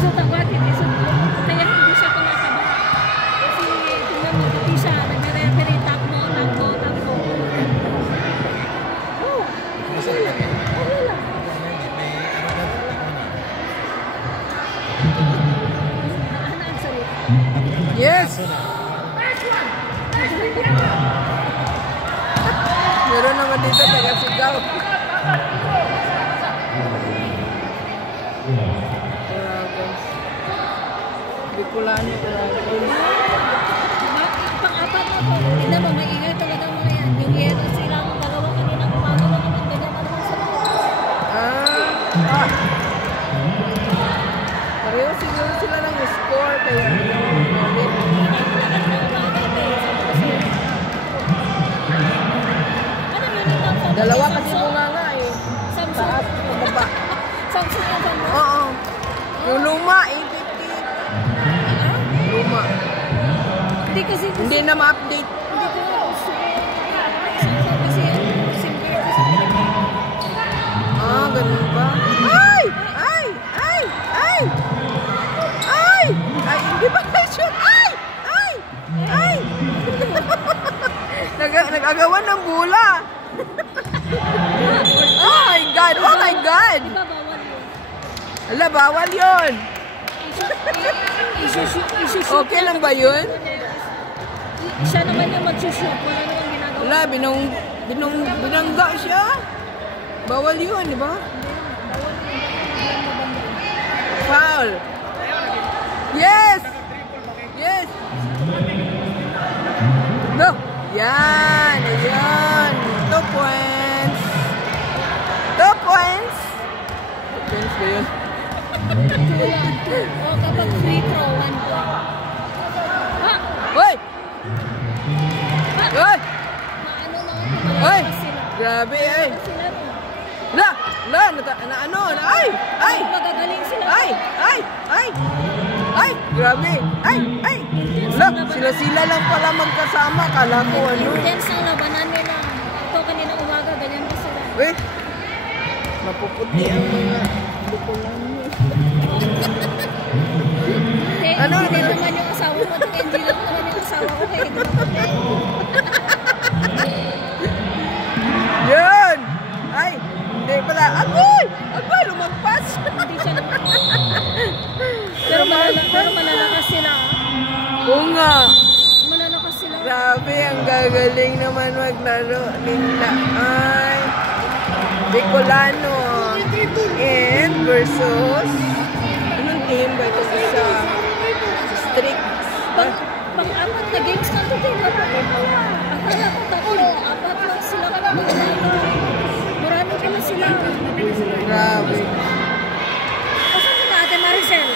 Iso tawag, iso kaya hindi siya tumataba. Kasi tingnan mo, hindi siya nagre-referee takbo. Oh, okay lang. Okay lang. Yes! Meron naman dito taga-sigaw. Bicolano. Pang-apat na po. Tignan mo, maingay talaga mga yan. Yung yero sila ang dalawa kanina umaga na naman. Ganyan na naman sa mga. Pareho siguro sila ng score. Kaya dalawa kasi bunga nga eh. Taas, pababa. Samsung yung ganda. Oo. Yung luma, 850. Luma. Hindi kasi Hindi na ma-update. hindi ko na gusto. Samsung kasi silver kasi. Ganun ba? Ay! Ay! Ay! Ay! Ay! Ay! Hindi ba na-shoot? Ay! Ay! Ay! Nag-agawan ng bula. Oh my God! Oh my God! Di ba bawal yun? Ala, bawal yun. Okay lang ba yun? Siya naman yung mag-shoot. Wala naman ginagawa. Wala, binangga siya. Bawal yun, di ba? Foul. Yes! Yes! No! Yan! Ayan! 2 points! 2 points! 2 points ba yun? O kapag free throw, 1 point. Ha! Hoy! Hoy! Maano na Hoy! malakas sila. Grabe eh! Sila no? Ay! Ay! Magagaling sila. Ay! Ay! Ay! Ay! Grabe! Ay! Ay! Sila lang pala magkasama. Kala ko ano. Intense ang labanan nila. Ito kanina umaga, ganyan pa sila. Wait! Mapuputi ang mga bukulan niyo. Ano? Hindi naman yung asawa mo. Hindi naman yung asawa ko. Kaya hindi naman. Yun! Ay! Hindi pala. Agoy! Agoy! Lumagpas! Hindi siya lumagpas. Pero malalakas sila. Oo nga. Malalakas sila. Grabe, ang gagaling naman maglaro nila. Ay! Bicolano and versus anong team ba ito sa Strict? Pang-apat na games na ito. Akala ko tatlo. 4 lang sila kanina. Marami pala sila. Grabe. Kasan na natin, Maricel?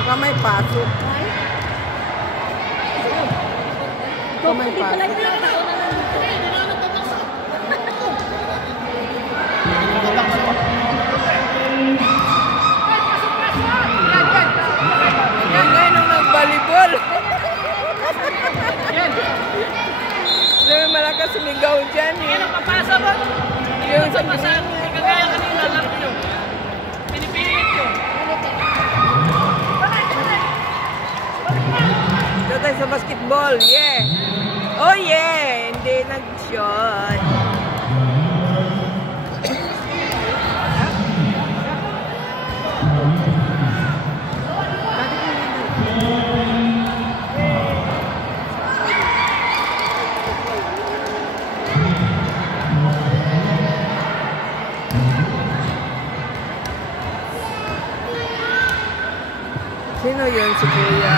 Baka may pasok. Baka may Hindi pala pasok. yung tao na nandito. Ngayon nung nag-volleyball. Sabi malakas sumigaw dyan eh. Ano papasa ba? Yung Sa pasang, kagaya kanila lang yun. Pinipilit yun. Ito tayo sa basketball. Yeah. Oh yeah. Hindi nag-shot. Sino yun si Kuya?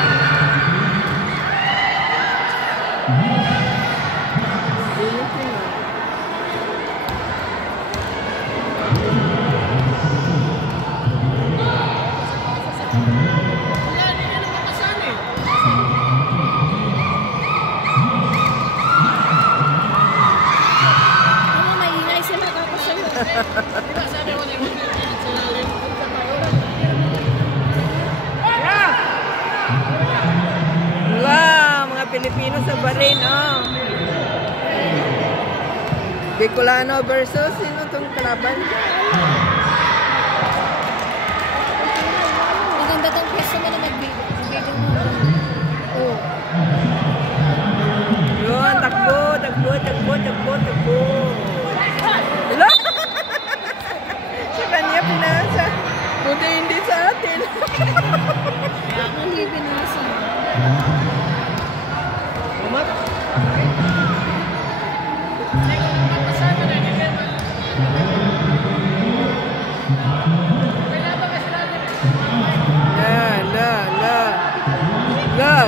Ano, maingay sila kapos sa'yo. Wow, mga Pilipino sa Bahrain, oh. Bicolano versus sino tong kalaban? natin. Nalibinasan. Umat?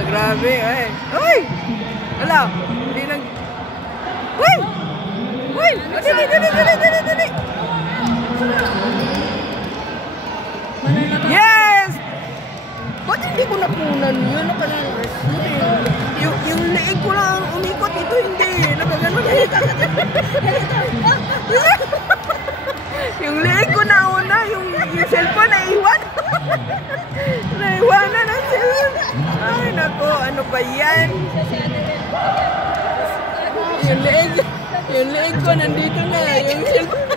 Grabe, ay. Uy! Wala. Hindi nang... Uy! Uy! Dali! Yes! Ba't hindi ko napunan yun? Yung leeg ko lang umikot. Ito hindi. Nakaganon. Yung leeg ko nauna. Yung cellphone naiwan. Naiwanan ang cellphone. Ay, nako. Ano ba yan? Yung leeg ko nandito na. Yung cellphone.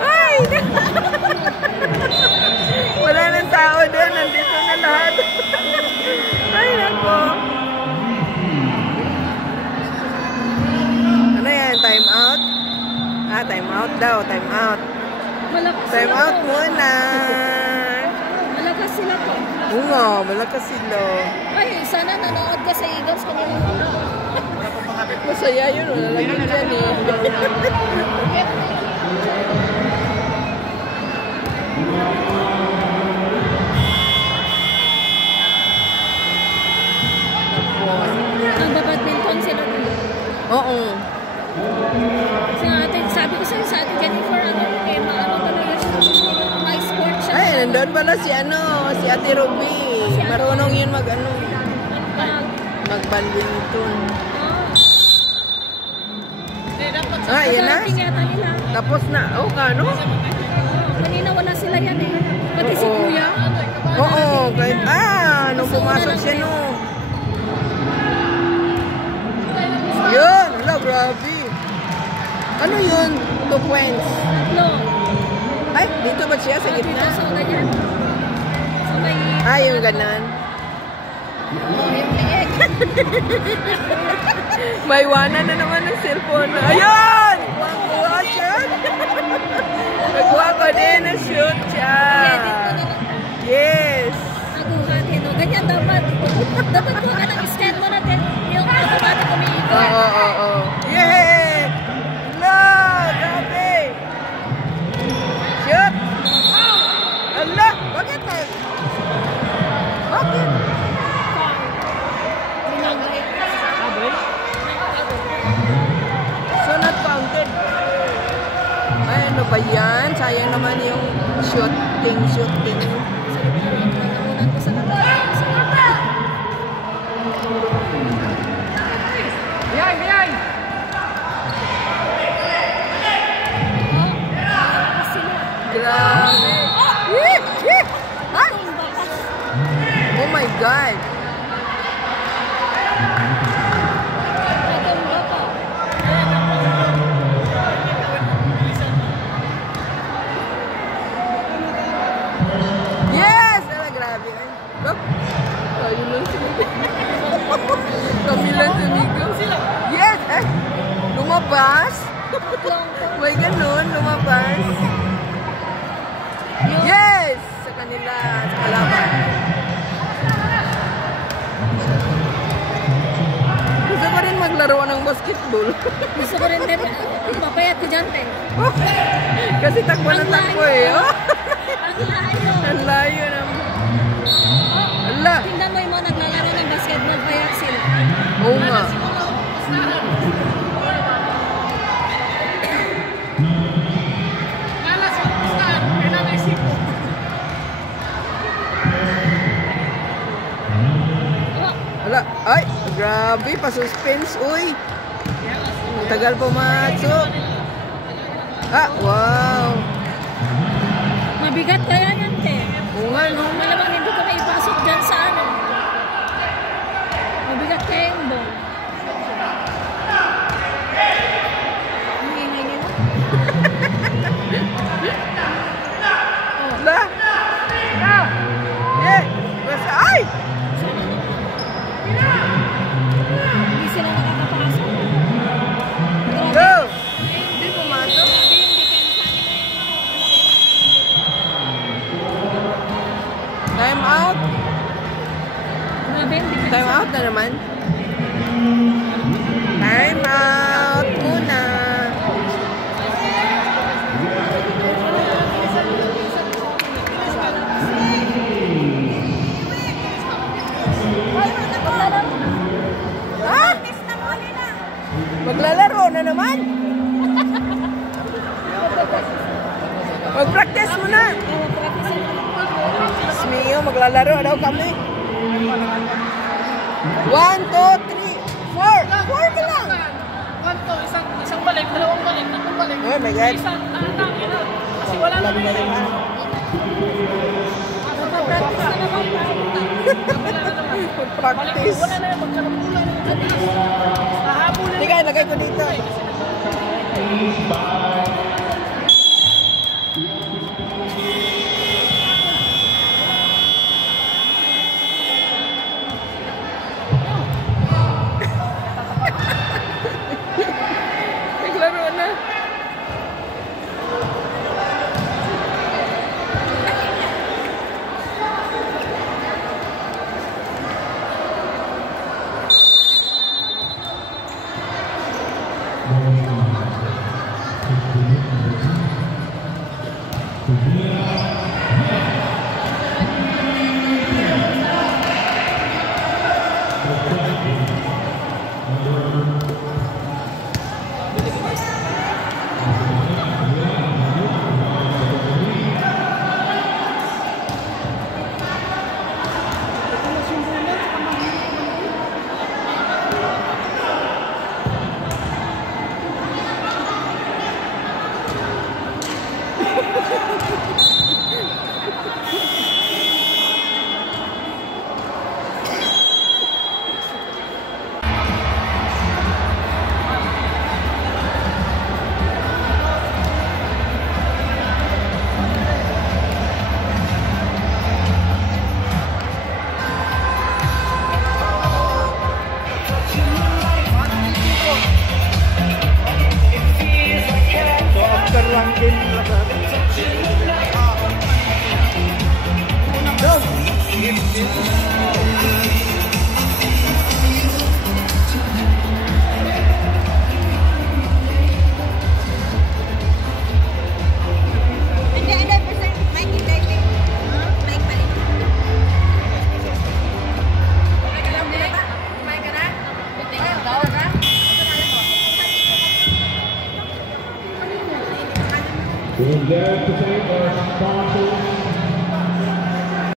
Ay! Wala nang tao doon. Nandito na lahat. Ay, nako. Ano yan? Time out? Ah, time out daw. Time out. Time out muna. Malakas sila po. Oo nga, malakas sila. Ay, sana nanood ka sa Eagles kanina. Masaya yun. Wala lang yun yan eh. Nagba-badminton sila dun. Oo. Sabi ko sa ate Jennifer, maano talaga siya. My sport siya. Ay, nandun pala si Ate Ruby. Marunong yun mag-badminton. Ah, yan na? Tapos na. Oo nga, no? Kanina wala sila yan eh. Pati si Kuya. Oo, kahit, nung pumasok siya, no. Yun, hala, grabe. Ano yun? 2 points. Tatlo. Ay, dito ba siya sa gitna? Dito sa ganyan. So may... Yung ganan. Yung lieg. May iwanan na naman ng cellphone. Ayun! Kuha shoot. Nagkuha ko din na shoot siya. Yes. Naguhatin. Ganyan dapat. Dapat kuha ka ng stand mo natin. Yung automatic umiikot. Oo. Yeah! No! Grabe! Shoot! Allah! Bakit tayo? Bakit? So not counted. Ay, ano ba yan? Sayang naman yung shooting. Yan! Grabe. Oh my God. Yes! Grabe. Look. Ayun lang sila. Kami lang sumigaw. Yes! Lumabas. May ganun, lumabas. Yes! Sa kanila, sa kalaban. Gusto ko rin maglaro ng basketball. Gusto ko rin din. Papayat ko dyan, te. Kasi takbo na takbo eh. Oh. Ang layo. Ang layo naman. Ala. Tingnan mo yung mga naglalaro ng basketball, payak sila. Oo nga. Ala, ay, grabe, pa-suspense, uy. Tagal pumasok. Wow. Mabigat kaya yan, te. Oo nga, no? Malamang hindi ko maipasok dyan sa ano. Mabigat kaya yung ball. Ang ingay nila. Ala. Yeah. Basta, ay! Hindi sila nakakapasok. Go! Hindi pumasok. Grabe yung depensa nila. Time out na naman. Time out muna. Ah! Maglalaro na naman. Mag-practice muna. Smio, maglalaro daw kami. 1, 2, 3, 4. 4 ka lang. Isang balik, dalawang balik, tatlong balik. Oh my God. Isang atake na. Kasi wala na rin. Practice na naman tayo. Practice. Wala na yung magkarapulan. Nahabulin. Sige, lagay ko dito. Naglaro na. We're there to take our sponsors.